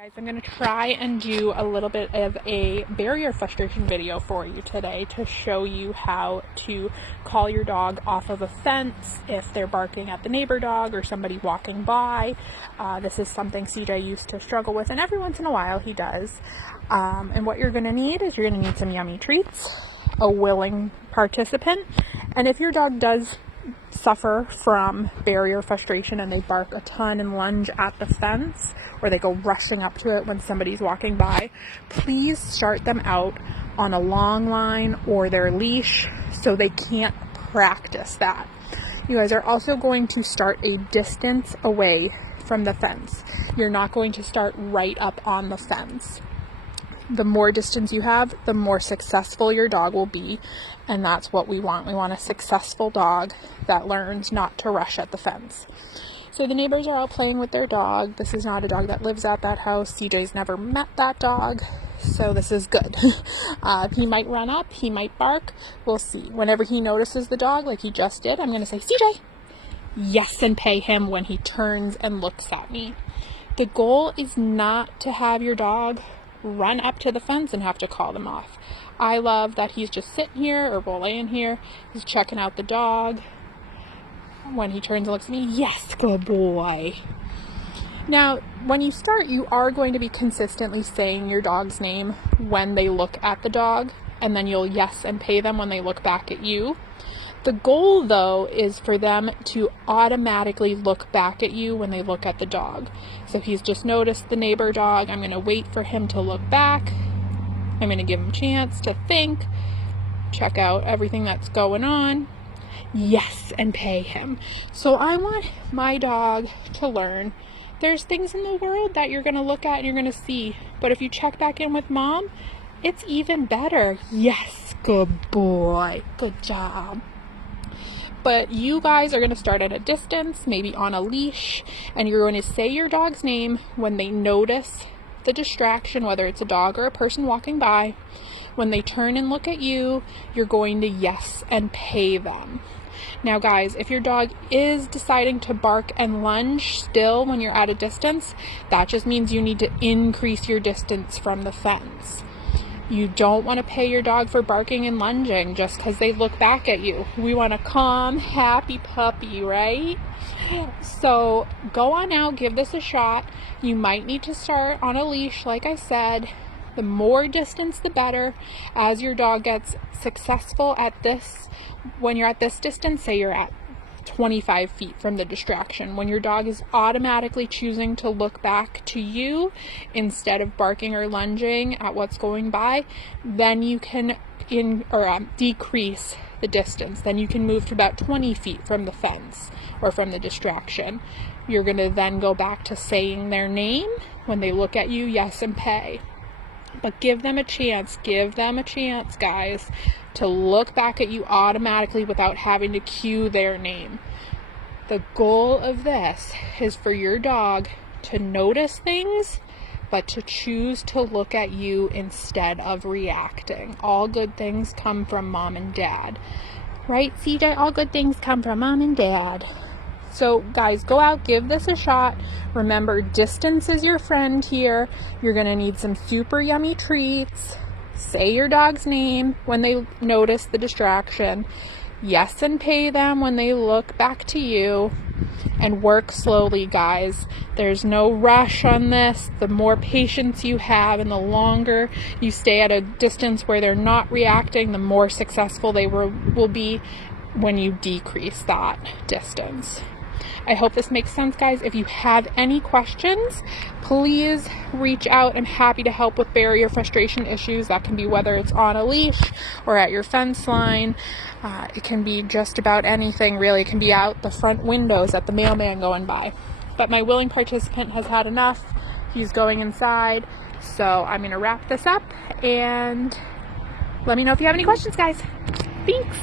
Guys, I'm going to try and do a little bit of a barrier frustration video for you today to show you how to call your dog off of a fence if they're barking at the neighbor dog or somebody walking by. This is something CJ used to struggle with, and every once in a while he does. And what you're going to need is you're going to need some yummy treats, a willing participant, and if your dog does suffer from barrier frustration and they bark a ton and lunge at the fence, or they go rushing up to it when somebody's walking by, please start them out on a long line or their leash so they can't practice that. You guys are also going to start a distance away from the fence. You're not going to start right up on the fence. The more distance you have, the more successful your dog will be, and that's what we want. We want a successful dog that learns not to rush at the fence. So the neighbors are out playing with their dog. This is not a dog that lives at that house. CJ's never met that dog, so this is good. He might run up, he might bark, we'll see. Whenever he notices the dog, like he just did, I'm going to say, CJ, yes, and pay him when he turns and looks at me. The goal is not to have your dog run up to the fence and have to call them off. I love that he's just sitting here or laying here. He's checking out the dog. When he turns and looks at me, yes, good boy. Now, when you start, you are going to be consistently saying your dog's name when they look at the dog, and then you'll yes and pay them when they look back at you. The goal, though, is for them to automatically look back at you when they look at the dog. So if he's just noticed the neighbor dog, I'm going to wait for him to look back. I'm going to give him a chance to think, check out everything that's going on. Yes, and pay him. So I want my dog to learn there's things in the world that you're going to look at and you're going to see. But if you check back in with mom, it's even better. Yes, good boy. Good job. But you guys are going to start at a distance, maybe on a leash, and you're going to say your dog's name when they notice the distraction, whether it's a dog or a person walking by. When they turn and look at you, you're going to yes and pay them. Now guys, if your dog is deciding to bark and lunge still when you're at a distance, that just means you need to increase your distance from the fence. You don't want to pay your dog for barking and lunging just because they look back at you. We want a calm, happy puppy, right? So go on out, give this a shot. You might need to start on a leash, like I said. The more distance, the better. As your dog gets successful at this, when you're at this distance, say you're at 25 feet from the distraction, when your dog is automatically choosing to look back to you instead of barking or lunging at what's going by, then you can decrease the distance. Then you can move to about 20 feet from the fence or from the distraction. You're going to then go back to saying their name when they look at you, yes, and pay. But give them a chance, guys, to look back at you automatically without having to cue their name. The goal of this is for your dog to notice things, but to choose to look at you instead of reacting. All good things come from mom and dad. Right, CJ? All good things come from mom and dad. So guys, go out, give this a shot. Remember, distance is your friend here. You're going to need some super yummy treats. Say your dog's name when they notice the distraction. Yes, and pay them when they look back to you. And work slowly, guys. There's no rush on this. The more patience you have and the longer you stay at a distance where they're not reacting, the more successful they will be when you decrease that distance. I hope this makes sense, guys. If you have any questions, please reach out. I'm happy to help with barrier frustration issues. That can be whether it's on a leash or at your fence line. It can be just about anything, really. It can be out the front windows at the mailman going by. But my willing participant has had enough. He's going inside. So I'm going to wrap this up, and let me know if you have any questions, guys. Thanks.